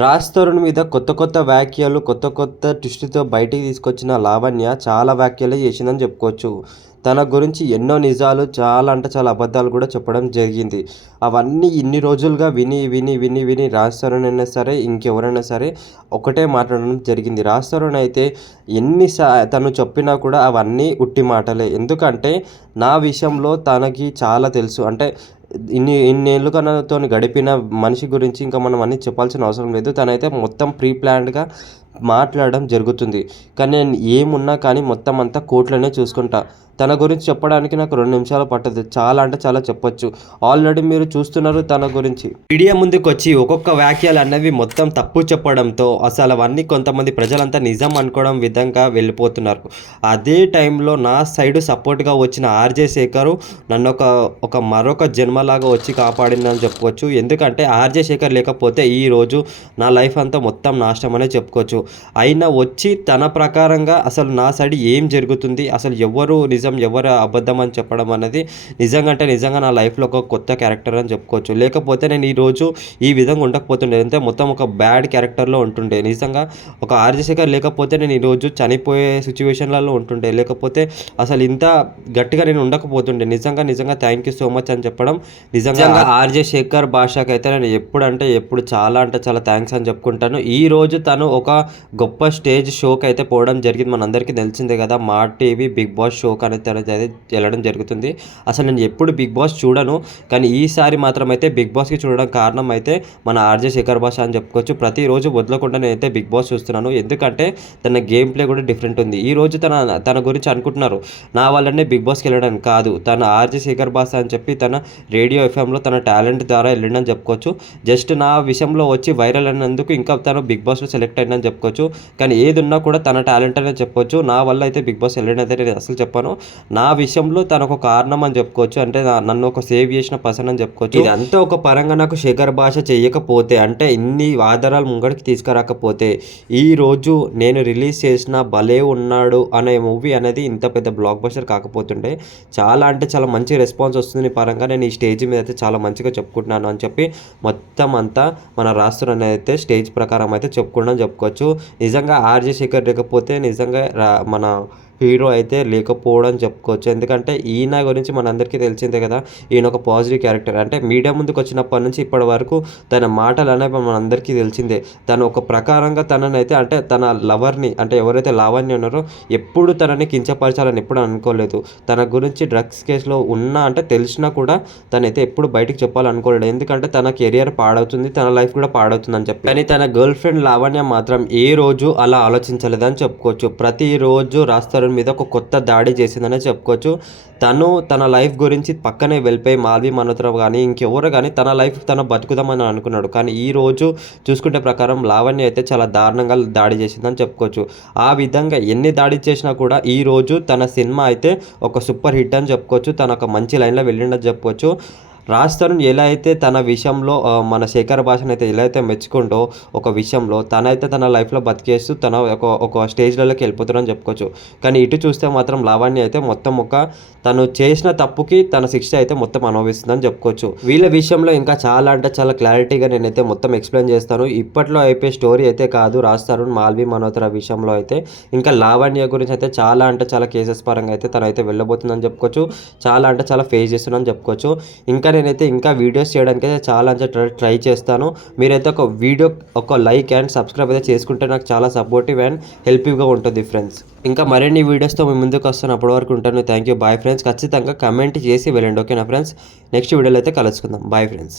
రాజ్ తరుణ్ మీద కొత్త కొత్త వ్యాఖ్యలు, కొత్త కొత్త ట్విస్ట్‌తో బయటికి తీసుకొచ్చిన లావణ్య చాలా వ్యాఖ్యలే చేసిందని చెప్పుకోవచ్చు. తన గురించి ఎన్నో నిజాలు, చాలా అంటే చాలా అబద్ధాలు కూడా చెప్పడం జరిగింది. అవన్నీ ఇన్ని రోజులుగా విని, విని, విని, విని రాజ్ తరుణ్ అయినా సరే, ఇంకెవరైనా సరే ఒకటే మాట్లాడడం జరిగింది. రాజ్ తరుణ్ అయితే తను చెప్పినా కూడా అవన్నీ ఉట్టి మాటలే. ఎందుకంటే నా విషయంలో తనకి చాలా తెలుసు. అంటే ఇన్నేళ్లుగా నాతోని గడిపిన మనిషి గురించి ఇంకా మనం అన్నీ చెప్పాల్సిన అవసరం లేదు. తనైతే మొత్తం ప్రీ ప్లాన్డ్‌గా మాట్లాడడం జరుగుతుంది. కానీ నేను ఏమున్నా కానీ మొత్తం అంతా కోర్ట్‌లోనే చూసుకుంటా. తన గురించి చెప్పడానికి నాకు 2 నిమిషాలు పట్టదు. చాలా అంటే చాలా చెప్పొచ్చు. ఆల్రెడీ మీరు చూస్తున్నారు తన గురించి. మీడియా ముందుకొచ్చి ఒక్కొక్క వ్యాఖ్యలు అన్నవి మొత్తం తప్పు చెప్పడంతో అసలు అవన్నీ కొంతమంది ప్రజలంతా నిజం అనుకోవడం విధంగా వెళ్ళిపోతున్నారు. అదే టైంలో నా సైడు సపోర్ట్‌గా వచ్చిన ఆర్‌జే శేఖర్ నన్ను మరొక జన్మలాగా వచ్చి కాపాడిందని చెప్పుకోవచ్చు. ఎందుకంటే ఆర్‌జే శేఖర్ లేకపోతే ఈరోజు నా లైఫ్ అంతా మొత్తం నాశనం అనే చెప్పుకోవచ్చు. అయినా వచ్చి తన ప్రకారంగా అసలు నా సైడ్ ఏం జరుగుతుంది, అసలు ఎవరు నిజం ఎవరు అబద్ధం అని చెప్పడం అనేది నిజంగా నా లైఫ్లో ఒక కొత్త క్యారెక్టర్ అని చెప్పుకోవచ్చు. లేకపోతే నేను ఈరోజు ఈ విధంగా ఉండకపోతుండే, అంటే మొత్తం ఒక బ్యాడ్ క్యారెక్టర్లో ఉంటుండే. నిజంగా ఒక ఆర్‌జే శేఖర్ లేకపోతే నేను ఈరోజు చనిపోయే సిచ్యువేషన్లలో ఉంటుండే. లేకపోతే అసలు ఇంత గట్టిగా నేను ఉండకపోతుండే. నిజంగా థ్యాంక్ యూ సో మచ్ అని చెప్పడం నిజంగా ఆర్‌జే శేఖర్ భాషకైతే నేను ఎప్పుడు చాలా అంటే చాలా థ్యాంక్స్ అని చెప్పుకుంటాను. ఈరోజు తను ఒక గొప్ప స్టేజ్ షోకి అయితే పోవడం జరిగింది. మనందరికీ తెలిసిందే కదా, మా టీవీ బిగ్ బాస్ షోకి అనేది వెళ్ళడం జరుగుతుంది. అసలు నేను ఎప్పుడు బిగ్ బాస్ చూడను, కానీ ఈసారి మాత్రం అయితే బిగ్ బాస్కి చూడడం కారణం అయితే మన ఆర్‌జే శేఖర్ భాష అని చెప్పుకోవచ్చు. ప్రతిరోజు వదలకుండా నేనైతే బిగ్ బాస్ చూస్తున్నాను. ఎందుకంటే తన గేమ్ ప్లే కూడా డిఫరెంట్ ఉంది. ఈరోజు తన గురించి అనుకుంటున్నారు నా వల్లనే బిగ్ బాస్కి వెళ్ళడం కాదు, తన ఆర్‌జే శేఖర్ భాష అని చెప్పి తన రేడియో ఎఫ్ఎంలో తన టాలెంట్ ద్వారా వెళ్ళిందని చెప్పుకోవచ్చు. జస్ట్ నా విషయంలో వచ్చి వైరల్ అయినందుకు ఇంకా తను బిగ్ బాస్లో సెలెక్ట్ అయిందని చెప్పుకోవచ్చు. కానీ ఏది ఉన్నా కూడా తన టాలెంట్ అనేది చెప్పొచ్చు. నా వల్ల అయితే బిగ్ బాస్ వెళ్ళినైతే నేను అసలు చెప్పాను. నా విషయంలో తను ఒక కారణం అని చెప్పుకోవచ్చు. అంటే నన్ను ఒక సేవ్ చేసిన పర్సన్ అని చెప్పుకోవచ్చు. ఇదంతా ఒక పరంగా నాకు శేఖర్ భాష చేయకపోతే, అంటే ఇన్ని ఆధారాలు ముంగడికి తీసుకురాకపోతే ఈరోజు నేను రిలీజ్ చేసిన భలే ఉన్నాడు అనే మూవీ అనేది ఇంత పెద్ద బ్లాక్ బస్టర్ కాకపోతుండే. చాలా అంటే చాలా మంచి రెస్పాన్స్ వస్తుంది పరంగా. నేను ఈ స్టేజ్ మీద అయితే చాలా మంచిగా చెప్పుకుంటున్నాను అని చెప్పి మొత్తం అంతా మన రాష్ట్రం అనేది అయితే స్టేజ్ ప్రకారం అయితే చెప్పుకోవచ్చు. నిజంగా ఆర్‌జే శేఖర్ లేకపోతే నిజంగా మన హీరో అయితే లేకపోవడం చెప్పుకోవచ్చు. ఎందుకంటే ఈయన గురించి మనందరికీ తెలిసిందే కదా, ఈయన ఒక పాజిటివ్ క్యారెక్టర్. అంటే మీడియా ముందుకు వచ్చినప్పటి నుంచి ఇప్పటి వరకు తన మాటలు అనేవి మనందరికీ తెలిసిందే. తను ఒక ప్రకారంగా తననైతే, అంటే తన లవర్ని, అంటే ఎవరైతే లావణ్య ఉన్నారో ఎప్పుడు తనని కించపరచాలని ఎప్పుడు అనుకోలేదు. తన గురించి డ్రగ్స్ కేసులో ఉన్నా అంటే తెలిసినా కూడా తనైతే ఎప్పుడు బయటకు చెప్పాలనుకోలేదు. ఎందుకంటే తన కెరియర్ పాడవుతుంది, తన లైఫ్ కూడా పాడవుతుందని చెప్పి. కానీ తన గర్ల్ ఫ్రెండ్ లావణ్య మాత్రం ఏ రోజు అలా ఆలోచించలేదని చెప్పుకోవచ్చు. ప్రతిరోజు రాస్తారు మీద ఒక కొత్త దాడి చేసిందనే చెప్పుకోవచ్చు. తన లైఫ్ గురించి పక్కనే వెళ్ళిపోయి మాల్వి మనోత్రా కానీ ఇంకెవరు కానీ తన లైఫ్ తన బతుకుదామని అనుకున్నాడు. కానీ ఈ రోజు చూసుకుంటే ప్రకారం లావణ్య అయితే చాలా దారుణంగా దాడి చేసిందని చెప్పుకోవచ్చు. ఆ విధంగా ఎన్ని దాడి చేసినా కూడా ఈ రోజు తన సినిమా అయితే ఒక సూపర్ హిట్ అని చెప్పుకోవచ్చు. తన ఒక మంచి లైన్లో వెళ్ళిండని చెప్పుకోవచ్చు. రాజ్ తరుణ్ ఎలా అయితే తన విషయంలో మన శేఖర్ భాషను అయితే ఎలా అయితే మెచ్చుకుంటో ఒక విషయంలో, తనైతే తన లైఫ్లో బతికేస్తూ తన ఒక స్టేజ్లలోకి వెళ్ళిపోతారని చెప్పుకోవచ్చు. కానీ ఇటు చూస్తే మాత్రం లావణ్య అయితే మొత్తం తను చేసిన తప్పుకి తన శిక్ష అయితే మొత్తం అనుభవిస్తుందని చెప్పుకోవచ్చు. వీళ్ళ విషయంలో ఇంకా చాలా అంటే చాలా క్లారిటీగా నేనైతే మొత్తం ఎక్స్ప్లెయిన్ చేస్తాను. ఇప్పట్లో అయిపోయే స్టోరీ అయితే కాదు. రాజ్ తరుణ్ మాల్వి మనోత్రా విషయంలో అయితే ఇంకా లావణ్య గురించి అయితే చాలా అంటే చాలా కేసెస్ పరంగా అయితే తనైతే వెళ్ళబోతుందని చెప్పుకోవచ్చు. చాలా అంటే చాలా ఫేస్ చేస్తుందని చెప్పుకోవచ్చు. ఇంకా నేనైతే ఇంకా వీడియోస్ చేయడానికి అయితే చాలా అంటే ట్రై చేస్తాను. మీరైతే ఒక లైక్ అండ్ సబ్స్క్రైబ్ అయితే చేసుకుంటే నాకు చాలా సపోర్టివ్ అండ్ హెల్ప్ఫుల్గా ఉంటుంది ఫ్రెండ్స్. ఇంకా మరిన్ని వీడియోస్తో మీ ముందుకు వస్తాను. అప్పటి వరకు ఉంటాను. Thank you, bye friends. ఖచ్చితంగా కమెంట్ చేసి వెళ్ళండి, ఓకేనా ఫ్రెండ్స్. నెక్స్ట్ వీడియోలో అయితే కలుసుకుందాం. Bye friends.